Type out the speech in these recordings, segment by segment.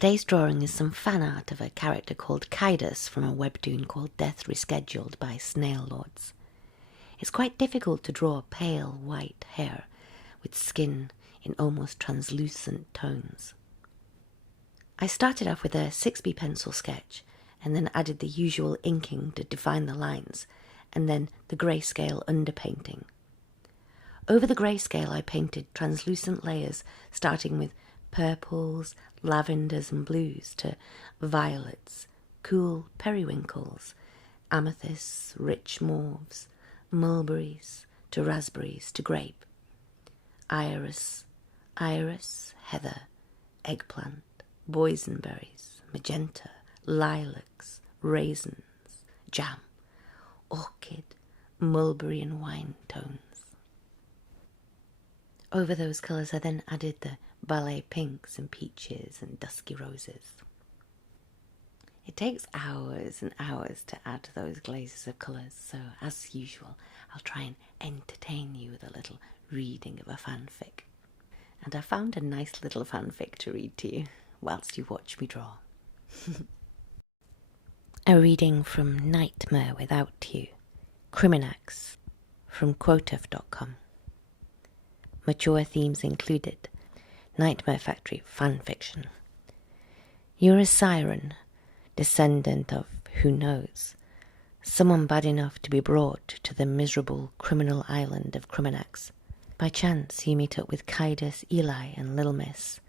Today's drawing is some fan art of a character called Kidus from a webtoon called Death Rescheduled by Snailords. It's quite difficult to draw pale white hair with skin in almost translucent tones. I started off with a 6B pencil sketch and then added the usual inking to define the lines and then the grayscale underpainting. Over the grayscale I painted translucent layers starting with purples, lavenders and blues to violets, cool periwinkles, amethysts, rich mauves, mulberries to raspberries to grape, iris, heather, eggplant, boysenberries, magenta, lilacs, raisins, jam, orchid, mulberry and wine tones. Over those colours I then added the ballet pinks and peaches and dusky roses. It takes hours and hours to add those glazes of colours, so as usual I'll try and entertain you with a little reading of a fanfic. And I found a nice little fanfic to read to you whilst you watch me draw. A reading from Nightmare Without You, Criminax, from quotev.com. Mature themes included. Nightmare Factory fanfiction. You're a siren, descendant of who knows, someone bad enough to be brought to the miserable criminal island of Criminax. By chance you meet up with Kidus, Eli and Little Miss,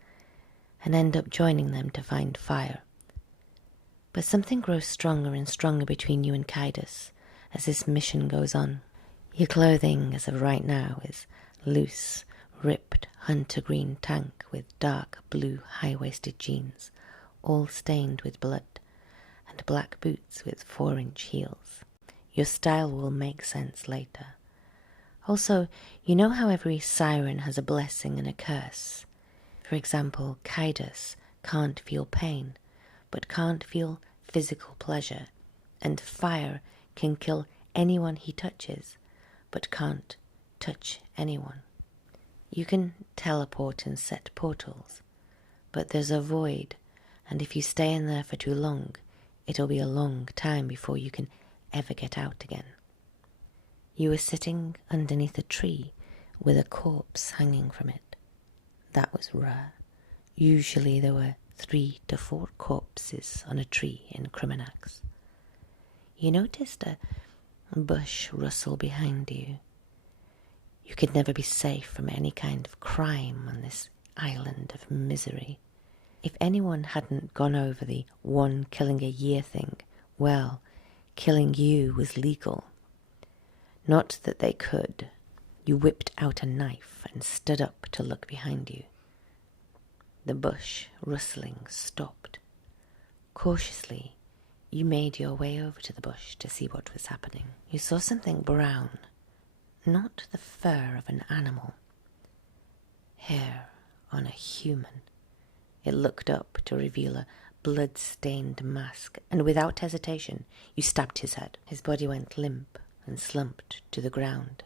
and end up joining them to find fire. But something grows stronger and stronger between you and Kidus as this mission goes on. Your clothing, as of right now, is loose, ripped hunter green tank with dark blue high-waisted jeans, all stained with blood, and black boots with 4-inch heels. Your style will make sense later. Also, you know how every siren has a blessing and a curse. For example, Kidus can't feel pain, but can't feel physical pleasure, and fire can kill anyone he touches, but can't touch anyone. You can teleport and set portals, but there's a void, and if you stay in there for too long, it'll be a long time before you can ever get out again. You were sitting underneath a tree with a corpse hanging from it. That was rare. Usually there were 3 to 4 corpses on a tree in Criminax. You noticed a bush rustle behind you. You could never be safe from any kind of crime on this island of misery. If anyone hadn't gone over the 1 killing a year thing, well, killing you was legal. Not that they could. You whipped out a knife and stood up to look behind you. The bush rustling stopped. Cautiously, you made your way over to the bush to see what was happening. You saw something brown. Not the fur of an animal. Hair on a human. It looked up to reveal a blood-stained mask, and without hesitation, you stabbed his head. His body went limp and slumped to the ground.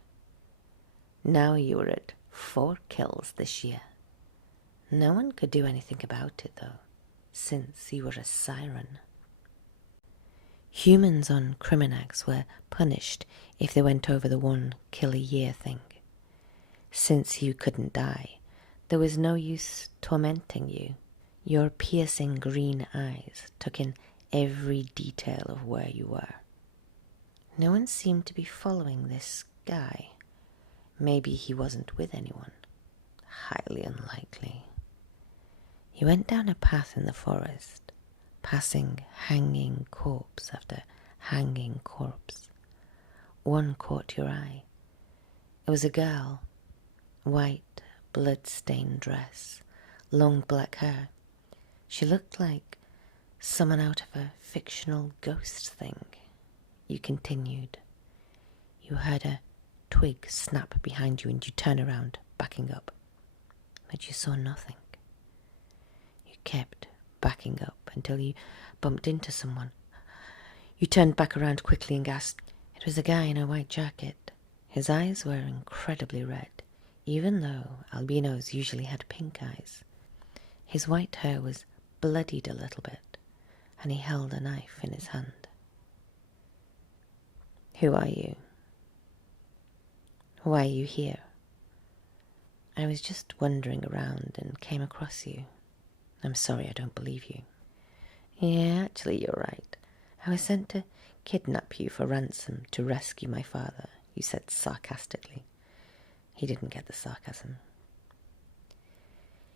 Now you were at 4 kills this year. No one could do anything about it, though, since you were a siren. Humans on Criminax were punished if they went over the 1 kill a year thing. Since you couldn't die, there was no use tormenting you. Your piercing green eyes took in every detail of where you were. No one seemed to be following this guy. Maybe he wasn't with anyone. Highly unlikely. You went down a path in the forest, passing hanging corpse after hanging corpse. One caught your eye. It was a girl. White, blood-stained dress, long black hair. She looked like someone out of a fictional ghost thing. You continued. You heard a twig snap behind you and you turned around, backing up. But you saw nothing. You kept backing up until you bumped into someone. You turned back around quickly and gasped. It was a guy in a white jacket. His eyes were incredibly red, even though albinos usually had pink eyes. His white hair was bloodied a little bit, and he held a knife in his hand. "Who are you? Why are you here?" "I was just wandering around and came across you. I'm sorry I don't believe you." "Yeah, actually you're right. I was sent to kidnap you for ransom to rescue my father," you said sarcastically. He didn't get the sarcasm.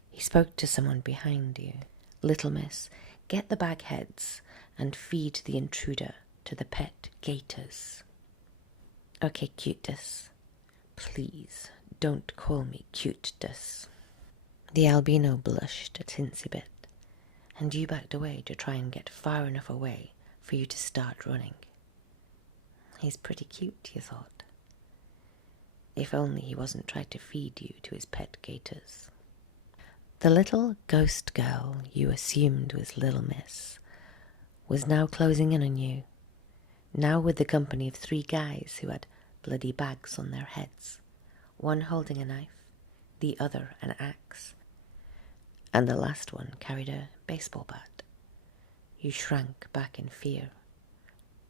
He spoke to someone behind you. "Little miss, get the bagheads and feed the intruder to the pet gators." "Okay, Kidus. Please, don't call me Kidus." The albino blushed a tinsy bit, and you backed away to try and get far enough away for you to start running. He's pretty cute, you thought. If only he wasn't trying to feed you to his pet gators. The little ghost girl you assumed was Little Miss was now closing in on you, now with the company of 3 guys who had bloody bags on their heads, one holding a knife, the other an axe, and the last one carried a baseball bat. You shrank back in fear.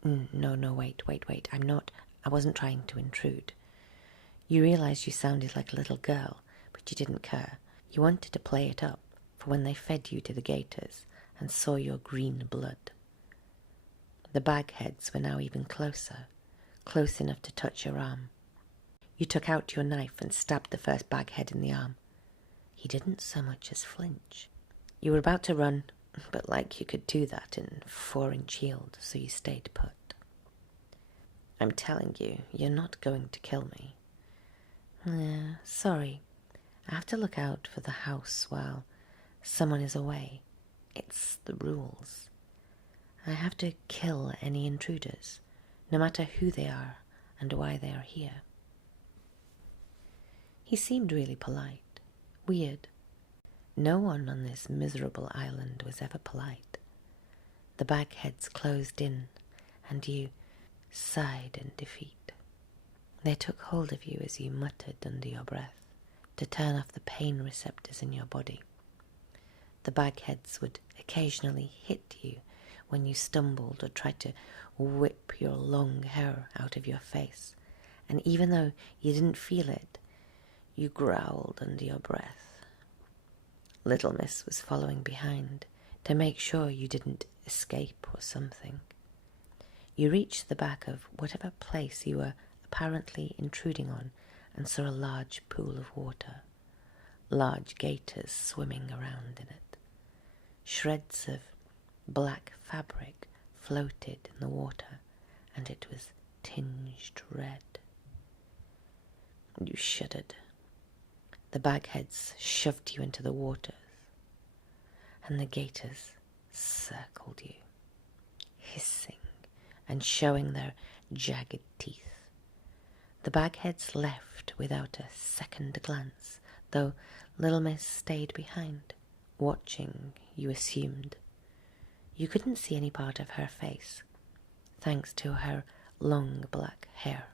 No, wait, I wasn't trying to intrude. You realized you sounded like a little girl, but you didn't care. You wanted to play it up for when they fed you to the gators and saw your green blood. The bagheads were now even closer, close enough to touch your arm. You took out your knife and stabbed the first baghead in the arm. He didn't so much as flinch. You were about to run, but like you could do that in 4-inch shield, so you stayed put. "I'm telling you, you're not going to kill me." Sorry. I have to look out for the house while someone is away. It's the rules. I have to kill any intruders, no matter who they are and why they are here." He seemed really polite. Weird. No one on this miserable island was ever polite. The bagheads closed in, and you sighed in defeat. They took hold of you as you muttered under your breath to turn off the pain receptors in your body. The bagheads would occasionally hit you when you stumbled or tried to whip your long hair out of your face, and even though you didn't feel it, you growled under your breath. Little Miss was following behind to make sure you didn't escape or something. You reached the back of whatever place you were apparently intruding on and saw a large pool of water, large gators swimming around in it. Shreds of black fabric floated in the water, and it was tinged red. You shuddered. The bagheads shoved you into the waters, and the gators circled you, hissing and showing their jagged teeth. The bagheads left without a second glance, though Little Miss stayed behind, watching, you assumed. You couldn't see any part of her face, thanks to her long black hair.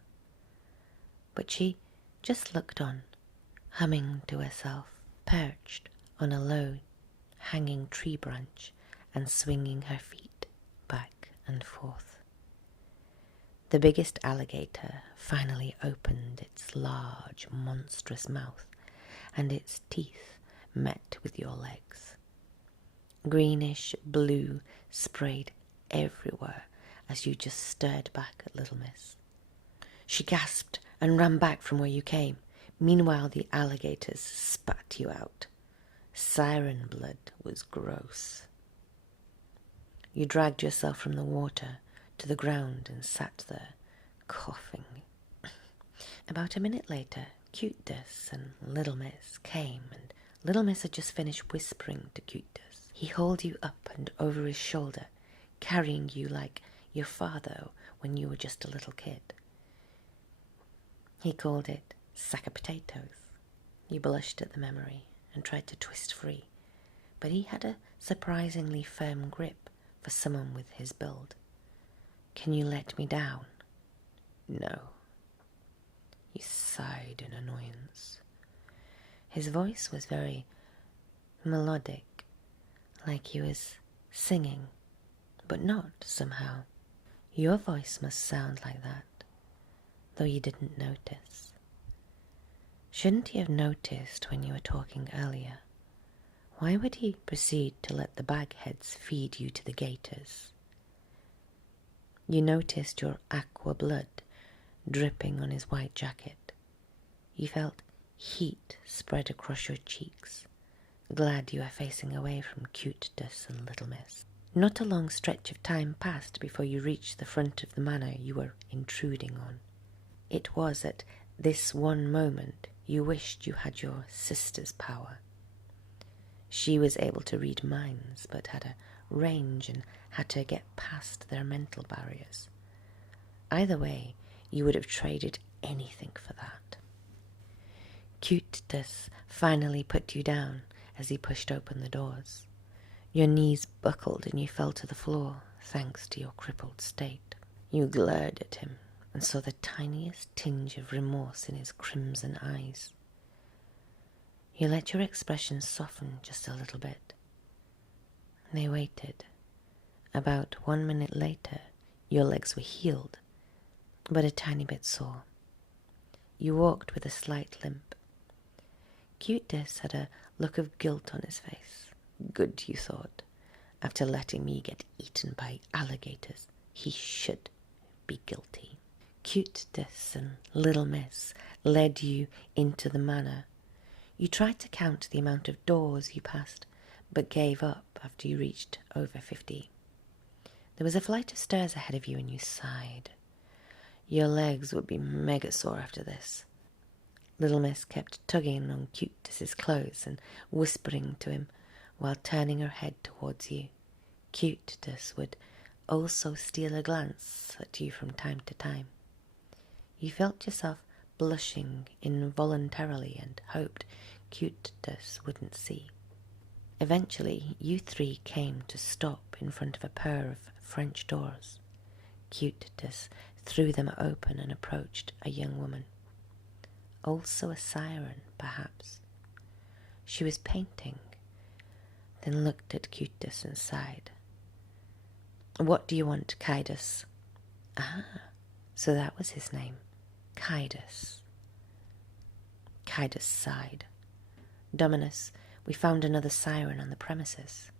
But she just looked on, humming to herself, perched on a low, hanging tree branch and swinging her feet back and forth. The biggest alligator finally opened its large, monstrous mouth, and its teeth met with your legs. Greenish blue sprayed everywhere as you just stared back at Little Miss. She gasped and ran back from where you came. Meanwhile, the alligators spat you out. Siren blood was gross. You dragged yourself from the water to the ground and sat there, coughing. About a minute later, Kidus and Little Miss came, and Little Miss had just finished whispering to Kidus. He hauled you up and over his shoulder, carrying you like your father when you were just a little kid. He called it sack of potatoes. You blushed at the memory and tried to twist free, but he had a surprisingly firm grip for someone with his build. "Can you let me down?" "No." He sighed in annoyance. His voice was very melodic, like he was singing, but not somehow. Your voice must sound like that, though you didn't notice. Shouldn't he have noticed when you were talking earlier? Why would he proceed to let the bagheads feed you to the gators? You noticed your aqua blood dripping on his white jacket. You felt heat spread across your cheeks, glad you were facing away from Kidus and Little Miss. Not a long stretch of time passed before you reached the front of the manor you were intruding on. It was at this one moment you wished you had your sister's power. She was able to read minds, but had a range and had to get past their mental barriers. Either way, you would have traded anything for that. Kidus finally put you down as he pushed open the doors. Your knees buckled and you fell to the floor, thanks to your crippled state. You glared at him and saw the tiniest tinge of remorse in his crimson eyes. You let your expression soften just a little bit. They waited. About 1 minute later, your legs were healed, but a tiny bit sore. You walked with a slight limp. Kidus had a look of guilt on his face. Good, you thought. After letting me get eaten by alligators, he should be guilty. Kidus and Little Miss led you into the manor. You tried to count the amount of doors you passed, but gave up after you reached over 50. There was a flight of stairs ahead of you and you sighed. Your legs would be mega sore after this. Little Miss kept tugging on Kidus's clothes and whispering to him while turning her head towards you. Kidus would also steal a glance at you from time to time. You felt yourself blushing involuntarily and hoped Kidus wouldn't see. Eventually, you three came to stop in front of a pair of French doors. Kidus threw them open and approached a young woman. Also a siren, perhaps. She was painting, then looked at Kidus and sighed. "What do you want, Kidus?" Ah, so that was his name. Kidus. Kidus sighed. "Dominus, we found another siren on the premises."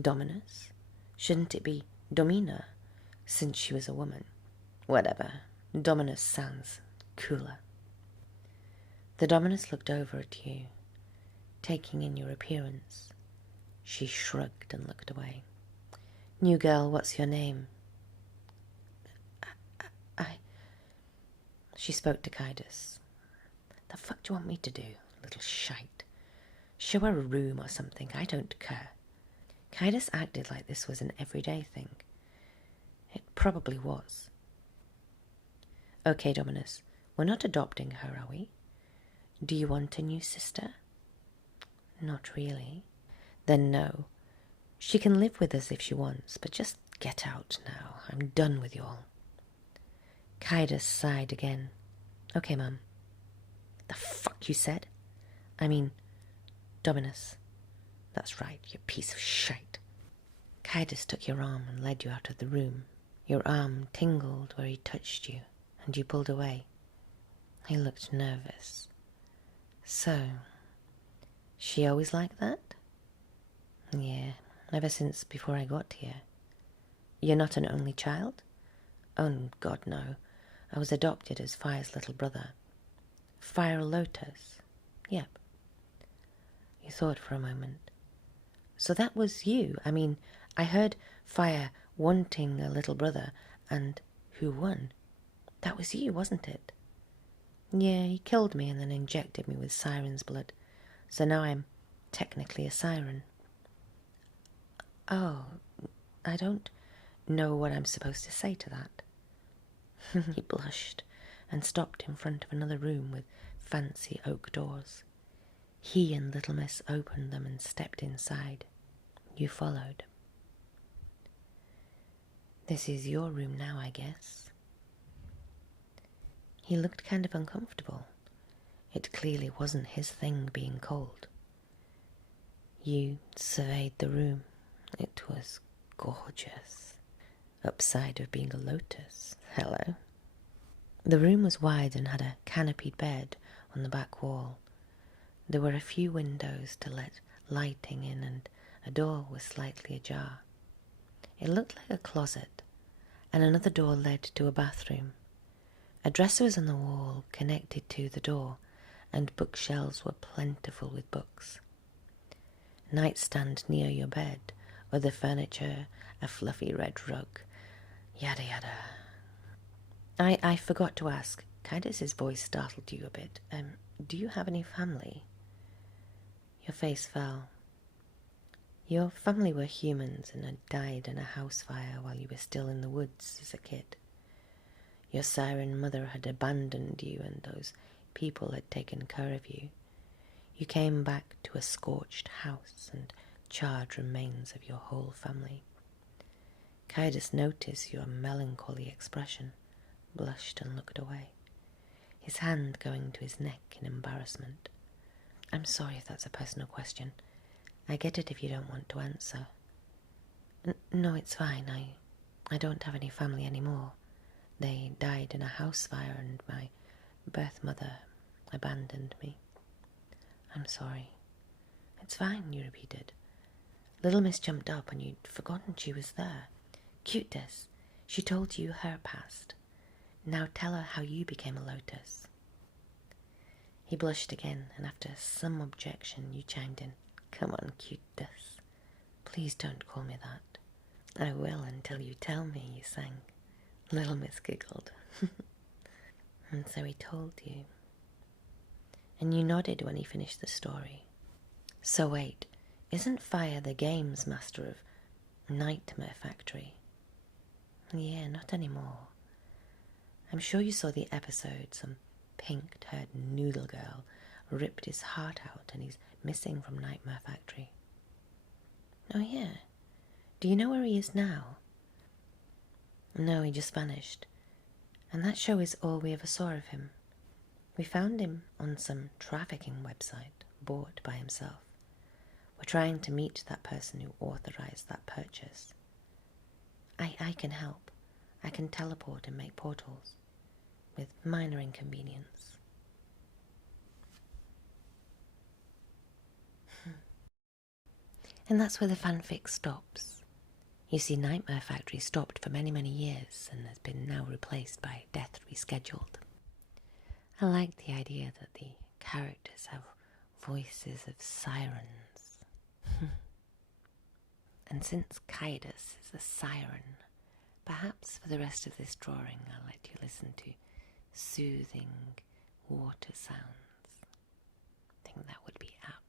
Dominus? Shouldn't it be Domina, since she was a woman? Whatever. Dominus sounds cooler. The Dominus looked over at you, taking in your appearance. She shrugged and looked away. "New girl, what's your name?" I... She spoke to Kidus. "The fuck do you want me to do, little shite? Show her a room or something, I don't care." Kidus acted like this was an everyday thing. It probably was. "Okay, Dominus, we're not adopting her, are we? Do you want a new sister?" "Not really." "Then no. She can live with us if she wants, but just get out now. I'm done with you all." Kidus sighed again. "Okay, Mum." "The fuck you said?" "I mean, Dominus." "That's right, you piece of shite." Kidus took your arm and led you out of the room. Your arm tingled where he touched you, and you pulled away. He looked nervous. "So, she always like that?" "Yeah, ever since before I got here." "You're not an only child?" "Oh, God, no. I was adopted as Fire's little brother." "Fire Lotus?" "Yep." You thought for a moment. "So that was you? I mean, I heard Fire wanting a little brother, and who won? That was you, wasn't it?" "Yeah, he killed me and then injected me with siren's blood. So now I'm technically a siren." "Oh, I don't know what I'm supposed to say to that." He blushed and stopped in front of another room with fancy oak doors. He and Little Miss opened them and stepped inside. You followed. "This is your room now, I guess." He looked kind of uncomfortable. It clearly wasn't his thing being cold. You surveyed the room. It was gorgeous. Upside of being a lotus. Hello. The room was wide and had a canopied bed on the back wall. There were a few windows to let lighting in, and a door was slightly ajar. It looked like a closet, and another door led to a bathroom. A dresser was on the wall connected to the door, and bookshelves were plentiful with books. Nightstand near your bed, other furniture, a fluffy red rug, yada yada. I forgot to ask, Kidus's voice startled you a bit. Do you have any family? Your face fell. Your family were humans and had died in a house fire while you were still in the woods as a kid. Your siren mother had abandoned you and those people had taken care of you. You came back to a scorched house and charred remains of your whole family. Kidus noticed your melancholy expression, blushed and looked away, his hand going to his neck in embarrassment. I'm sorry if that's a personal question. I get it if you don't want to answer. No, it's fine. I don't have any family anymore. They died in a house fire and my birth mother abandoned me. I'm sorry. It's fine, you repeated. Little Miss jumped up and you'd forgotten she was there. Kidus, she told you her past. Now tell her how you became a lotus. He blushed again, and after some objection you chimed in. Come on, Kidus. Please don't call me that. I will until you tell me, you sang. Little Miss giggled. And so he told you. And you nodded when he finished the story. So wait, isn't Fire the games master of Nightmare Factory? Yeah, not anymore. I'm sure you saw the episode. Some pink-haired noodle girl ripped his heart out and he's missing from Nightmare Factory. Oh yeah. Do you know where he is now? No, he just vanished. And that show is all we ever saw of him. We found him on some trafficking website, bought by himself. We're trying to meet that person who authorized that purchase. I can help. I can teleport and make portals, with minor inconvenience. And that's where the fanfic stops. You see, Nightmare Factory stopped for many, many years and has been now replaced by Death Rescheduled. I like the idea that the characters have voices of sirens. And since Kidus is a siren, perhaps for the rest of this drawing I'll let you listen to soothing water sounds. I think that would be apt.